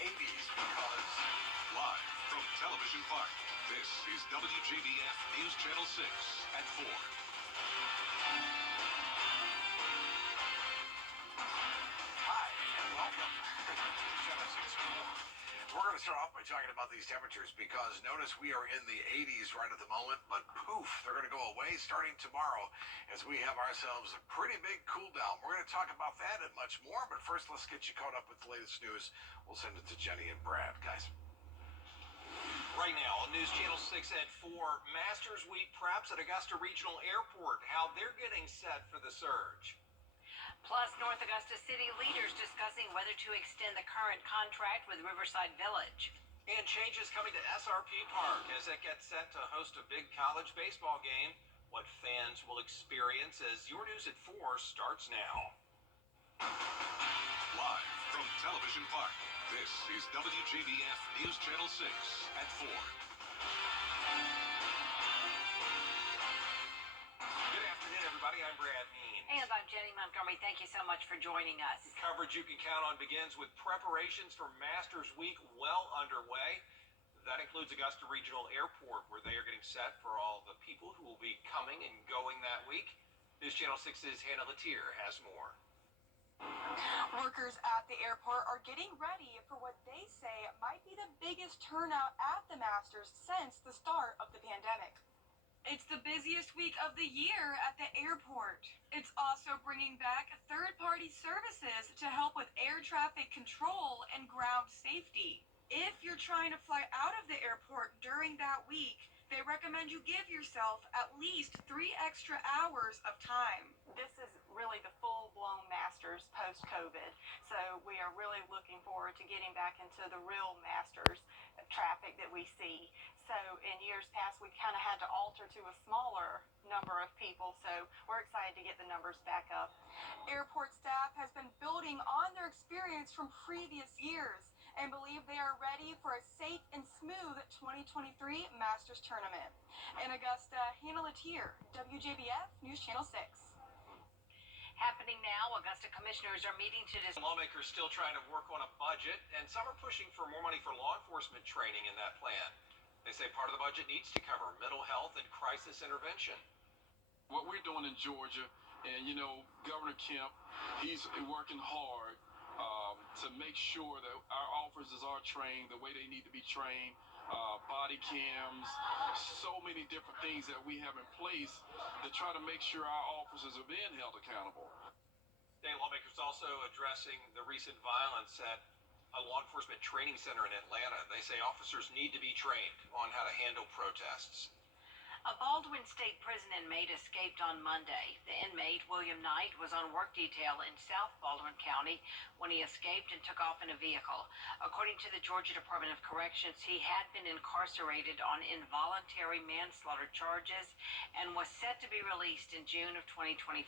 80s because Live from Television Park, this is WJBF News Channel 6 at 4. Hi, and welcome to Channel 6 4. We're going to start off by talking about these temperatures because notice we are in the 80s right at the moment, but poof, they're going to go away starting tomorrow as we have ourselves a pretty big cool down. We're going to talk about that and much more, but first let's get you caught up with the latest news. We'll send it to Jenny and Brad, guys. Right now on News Channel 6 at 4, Masters Week preps at Augusta Regional Airport, how they're getting set for the surge. Plus, North Augusta City leaders discussing whether to extend the current contract with Riverside Village. And changes coming to SRP Park as it gets set to host a big college baseball game. What fans will experience as Your News at 4 starts now. Live from Television Park, this is WJBF News Channel 6 at 4. Good afternoon, everybody. I'm Brad Means. And I'm Jenny Montgomery. Thank you so much for joining us. Coverage you can count on begins with preparations for Masters Week well underway. That includes Augusta Regional Airport, where they are getting set for all the people who will be coming and going that week. News Channel 6's Hannah Latier has more. Workers at the airport are getting ready for what they say might be the biggest turnout at the Masters since the start of the pandemic. It's the busiest week of the year at the airport. It's also bringing back third-party services to help with air traffic control and ground safety. If you're trying to fly out of the airport during that week, they recommend you give yourself at least 3 extra hours of time. This is really the full-blown Masters post-COVID, so we are really looking forward to getting back into the real Masters traffic that we see. So in years past, we kind of had to alter to a smaller number of people, so we're excited to get the numbers back up. Airport staff has been building on their experience from previous years and believe they are ready for a safe and smooth 2023 Masters Tournament. In Augusta, Hannah Latier, WJBF News Channel 6. Happening now, Augusta commissioners are meeting to discuss. Lawmakers still trying to work on a budget, and some are pushing for more money for law enforcement training in that plan. They say part of the budget needs to cover mental health and crisis intervention. What we're doing in Georgia, and Governor Kemp, he's working hard to make sure that our officers are trained the way they need to be trained. Body cams, so many different things that we have in place to try to make sure our officers are being held accountable. State lawmakers also addressing the recent violence at a law enforcement training center in Atlanta. They say officers need to be trained on how to handle protests. A Baldwin State Prison inmate escaped on Monday. The inmate, William Knight, was on work detail in South Baldwin County when he escaped and took off in a vehicle. According to the Georgia Department of Corrections, he had been incarcerated on involuntary manslaughter charges and was set to be released in June of 2025.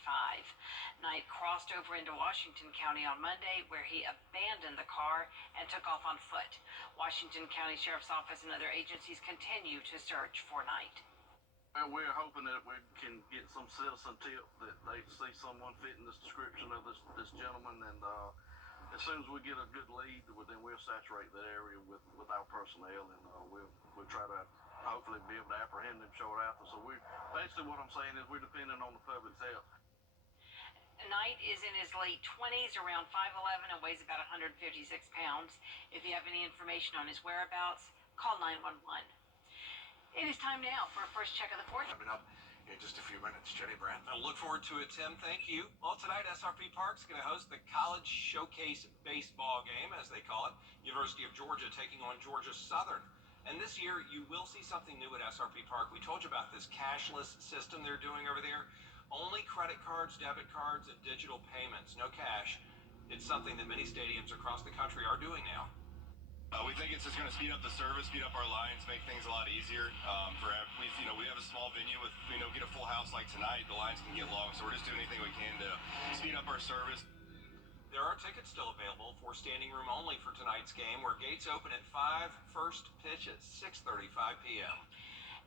Knight crossed over into Washington County on Monday, where he abandoned the car and took off on foot. Washington County Sheriff's Office and other agencies continue to search for Knight. And we're hoping that we can get some citizen tip that they see someone fitting this description of this gentleman, and as soon as we get a good lead, then we'll saturate that area with our personnel, and we'll try to hopefully be able to apprehend him short after. So basically what I'm saying is we're depending on the public's help. Knight is in his late 20s, around 5'11", and weighs about 156 pounds. If you have any information on his whereabouts, call 911. It is time now for a first check of the fourth. Coming up in just a few minutes. Jenny, Brad. I look forward to it, Tim. Thank you. Well, tonight, SRP Park's going to host the College Showcase Baseball game, as they call it. University of Georgia taking on Georgia Southern. And this year, you will see something new at SRP Park. We told you about this cashless system they're doing over there. Only credit cards, debit cards, and digital payments. No cash. It's something that many stadiums across the country are doing now. We think it's just going to speed up the service, speed up our lines, make things a lot easier. We have a small venue with get a full house like tonight. The lines can get long, so we're just doing anything we can to speed up our service. There are tickets still available for standing room only for tonight's game, where gates open at 5, first pitch at 6:35 p.m.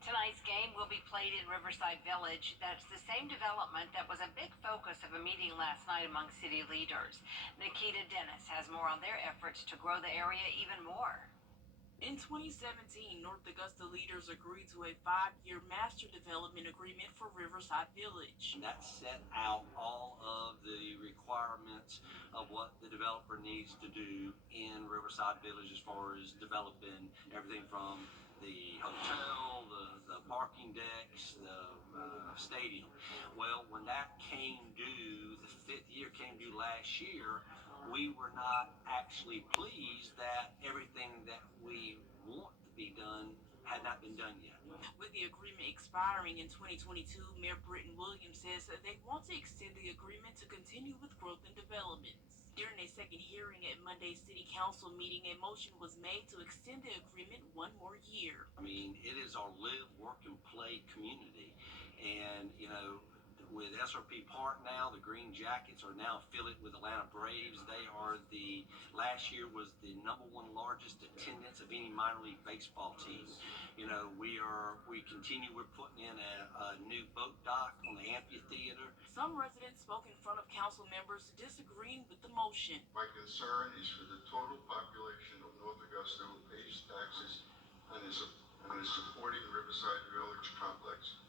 Tonight's game will be played in Riverside Village. That's the same development that was a big focus of a meeting last night among city leaders. Nikita Dennis has more on their efforts to grow the area even more. In 2017, North Augusta leaders agreed to a 5-year master development agreement for Riverside Village. That set out all of the requirements of what the developer needs to do in Riverside Village as far as developing everything from the hotel, the parking decks, the stadium. Well, when that came due, the 5th year came due last year, we were not actually pleased that everything that we want to be done had not been done yet. With the agreement expiring in 2022, Mayor Britton Williams says that they want to extend the agreement to continue with growth and developments. During a second hearing at Monday's City Council meeting, a motion was made to extend the agreement 1 more year. I mean, it is our live, work, and play community. And, with SRP Park now, the Green Jackets are now affiliated with Atlanta Braves. They are last year was the #1 largest attendance of any minor league baseball team. We continue, we're putting in a new boat dock on the amphitheater. Some residents spoke in front of council members disagreeing with the motion. My concern is for the total population of North Augusta who pays taxes and is supporting the Riverside Village complex.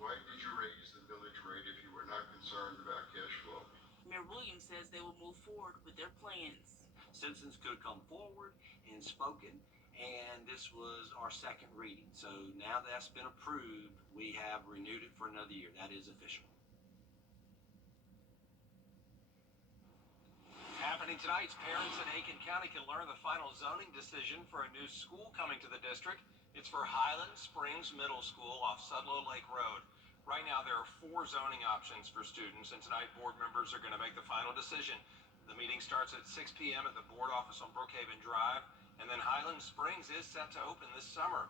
Why did you raise the village rate if you were not concerned about cash flow? Mayor Williams says they will move forward with their plans. Citizens could have come forward and spoken, and this was our second reading. So now that's been approved, we have renewed it for another year. That is official. Happening tonight, parents in Aiken County can learn the final zoning decision for a new school coming to the district. It's for Highland Springs Middle School off Sudlow Lake Road. Right now, there are 4 zoning options for students, and tonight board members are going to make the final decision. The meeting starts at 6 p.m. at the board office on Brookhaven Drive, and then Highland Springs is set to open this summer.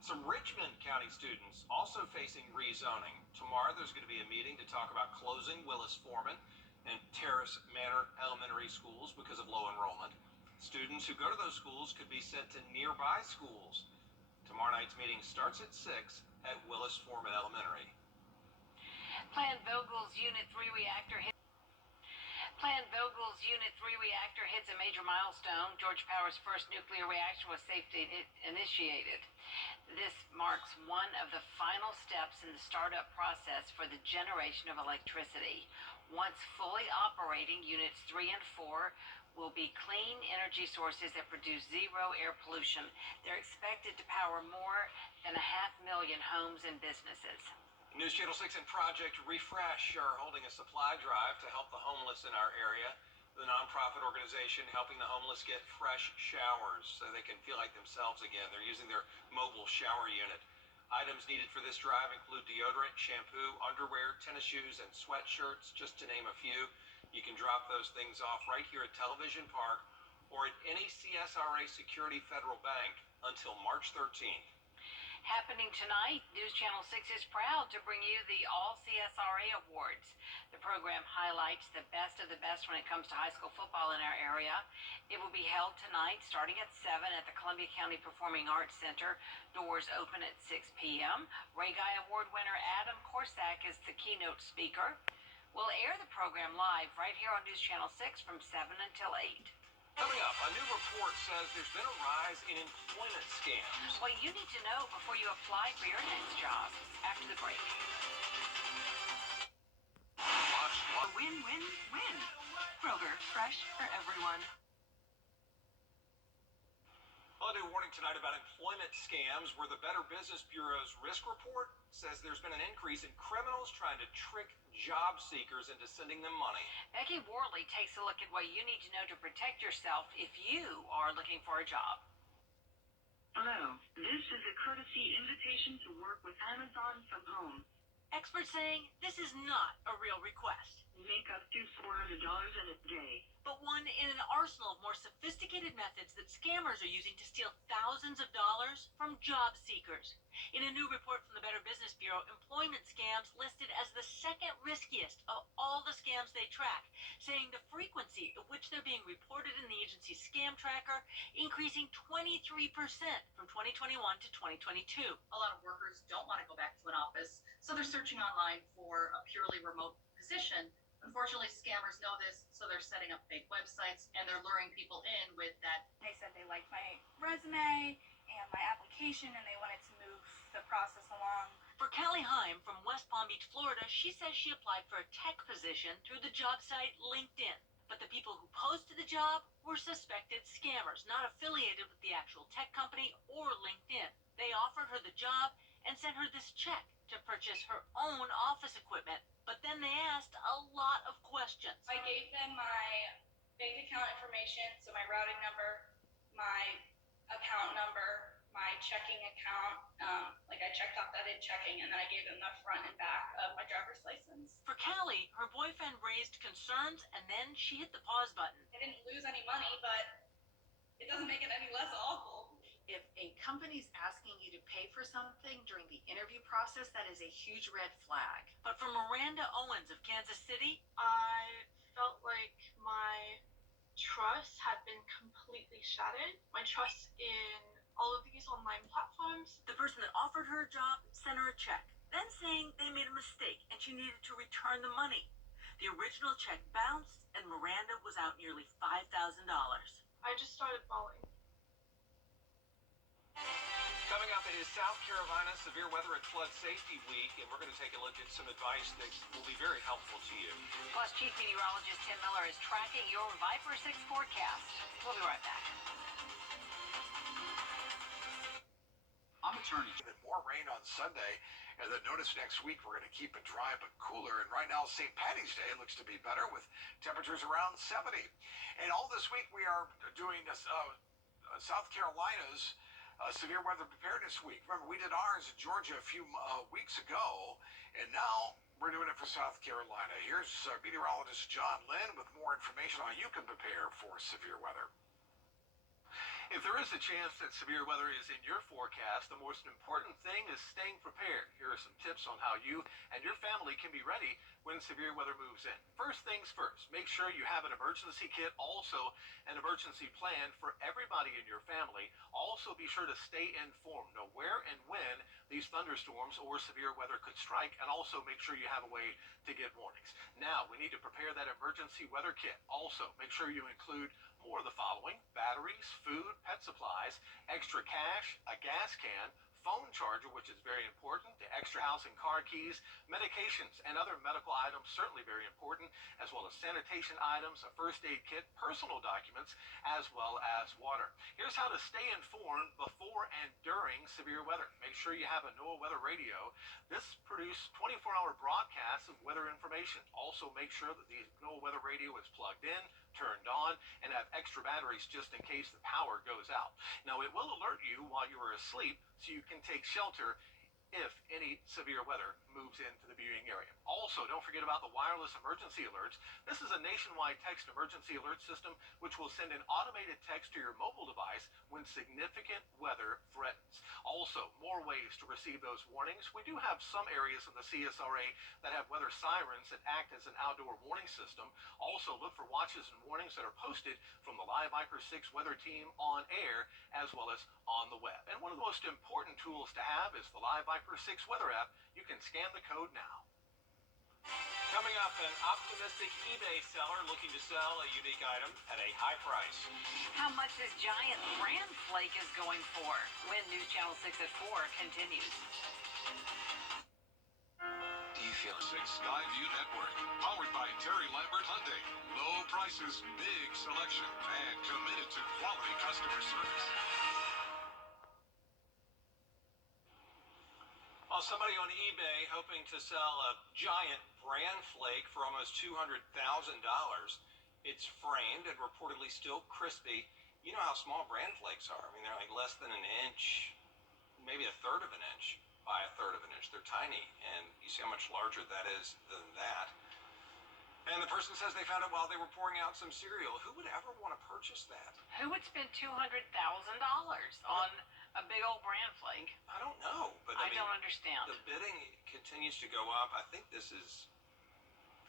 Some Richmond County students also facing rezoning. Tomorrow, there's going to be a meeting to talk about closing Willis Foreman and Terrace Manor elementary schools because of low enrollment. Students who go to those schools could be sent to nearby schools. Tomorrow night's meeting starts at 6 at Willis Foreman Elementary. Planned Vogel's Unit 3 reactor hits a major milestone. Georgia Power's first nuclear reactor was safely initiated. This marks one of the final steps in the startup process for the generation of electricity. Once fully operating, Units 3 and 4 will be clean energy sources that produce zero air pollution. They're expected to power more than 500,000 homes and businesses. News Channel 6 and Project Refresh are holding a supply drive to help the homeless in our area. The nonprofit organization helping the homeless get fresh showers so they can feel like themselves again. They're using their mobile shower unit. Items needed for this drive include deodorant, shampoo, underwear, tennis shoes, and sweatshirts, just to name a few. You can drop those things off right here at Television Park or at any CSRA Security Federal Bank until March 13th. Happening tonight, News Channel 6 is proud to bring you the All CSRA Awards. The program highlights the best of the best when it comes to high school football in our area. It will be held tonight starting at 7 at the Columbia County Performing Arts Center. Doors open at 6 p.m. Ray Guy Award winner Adam Korsak is the keynote speaker. We'll air the program live right here on News Channel 6 from 7 until 8. Coming up, a new report says there's been a rise in employment scams. What you need to know before you apply for your next job. After the break. Win-win-win. Kroger, fresh for everyone. A new warning tonight about employment scams, where the Better Business Bureau's risk report says there's been an increase in criminals trying to trick job seekers into sending them money. Becky Worley takes a look at what you need to know to protect yourself if you are looking for a job. Hello, this is a courtesy invitation to work with Amazon from home. Experts saying this is not a real request. make up to $400 in a day. But one in an arsenal of more sophisticated methods that scammers are using to steal thousands of dollars from job seekers. In a new report from the Better Business Bureau, employment scams listed as the second riskiest of all the scams they track, saying the frequency at which they're being reported in the agency's scam tracker increasing 23% from 2021 to 2022. A lot of workers don't want to go back to an office, so they're searching online for a purely remote position. Unfortunately, scammers know this, so they're setting up fake websites and they're luring people in with that. They said they liked my resume and my application and they wanted to move the process along. For Callie Heim from West Palm Beach, Florida, she says she applied for a tech position through the job site LinkedIn. But the people who posted the job were suspected scammers, not affiliated with the actual tech company or LinkedIn. They offered her the job and sent her this check to purchase her own office equipment. But then they asked a lot of questions. I gave them my bank account information, so my routing number, my account number, my checking account, I checked off that in checking, and then I gave them the front and back of my driver's license. For Callie, her boyfriend raised concerns, and then she hit the pause button. I didn't lose any money, but it doesn't make it any less awful. If a company's asking you to pay for something during the interview process, that is a huge red flag. But for Miranda Owens of Kansas City, I felt like my trust had been completely shattered. My trust in all of these online platforms. the person that offered her a job sent her a check, then saying they made a mistake and she needed to return the money. The original check bounced, and Miranda was out nearly $5,000. I just started bawling. Coming up, it is South Carolina Severe Weather and Flood Safety Week, and we're going to take a look at some advice that will be very helpful to you. Plus, Chief Meteorologist Tim Miller is tracking your Viper 6 forecast. We'll be right back. I'm attorney. More rain on Sunday, and then notice next week we're going to keep it dry but cooler. And right now, St. Patty's Day looks to be better with temperatures around 70. And all this week we are doing South Carolina's Severe Weather Preparedness Week. Remember, we did ours in Georgia a few weeks ago, and now we're doing it for South Carolina. Here's meteorologist John Lynn with more information on how you can prepare for severe weather. If there is a chance that severe weather is in your forecast, the most important thing is staying prepared. Here are some tips on how you and your family can be ready when severe weather moves in. First things first, make sure you have an emergency kit, also an emergency plan for everybody in your family. Also be sure to stay informed, know where and when these thunderstorms or severe weather could strike, and also make sure you have a way to get warnings. Now, we need to prepare that emergency weather kit. Also, make sure you include more of the following: batteries, food, pet supplies, extra cash, a gas can, phone charger, which is very important, the extra house and car keys, medications, and other medical items, certainly very important, as well as sanitation items, a first aid kit, personal documents, as well as water. Here's how to stay informed before and during severe weather. Make sure you have a NOAA weather radio. This produces 24-hour broadcasts of weather information. Also, make sure that the NOAA weather radio is plugged in, turned on, and have extra batteries just in case the power goes out. Now, it will alert you while you are asleep, so you can take shelter if any severe weather moves into the viewing area. Also, don't forget about the wireless emergency alerts. This is a nationwide text emergency alert system which will send an automated text to your mobile device when significant weather threatens. Also, more ways to receive those warnings. We do have some areas in the CSRA that have weather sirens that act as an outdoor warning system. Also, look for watches and warnings that are posted from the Live Viper 6 weather team on air as well as on the web. And one of the most important tools to have is the Live Viper 6 weather app. You can scan the code now. Coming up, an optimistic eBay seller looking to sell a unique item at a high price. How much this giant bran flake is going for when News Channel 6 at 4 continues. Do you feel 6 Skyview Network, powered by Terry Lambert Hyundai. Low prices, big selection, and committed to quality customer service. Well, somebody on eBay hoping to sell a giant bran flake for almost $200,000. It's framed and reportedly still crispy. You know how small bran flakes are. I mean, they're like less than an inch, maybe a third of an inch by a third of an inch. They're tiny, and you see how much larger that is than that. And the person says they found it while they were pouring out some cereal. Who would ever want to purchase that? Who would spend $200,000 on a big old bran flake? I don't know, but I mean, don't understand. The bidding continues to go up. I think this is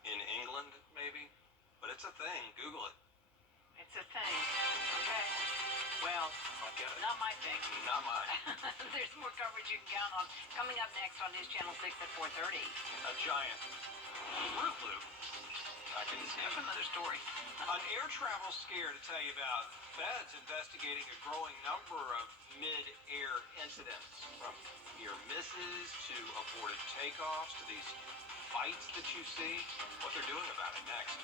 in England, maybe, but it's a thing. Google it. It's a thing. Okay. Well, not my thing. Not mine. There's more coverage you can count on. Coming up next on News Channel 6 at 4:30. A giant Fruit Loop. I can see. That's another story. An air travel scare to tell you about. Feds investigating a growing number of mid-air incidents, from near misses to aborted takeoffs to these fights that you see. What they're doing about it next.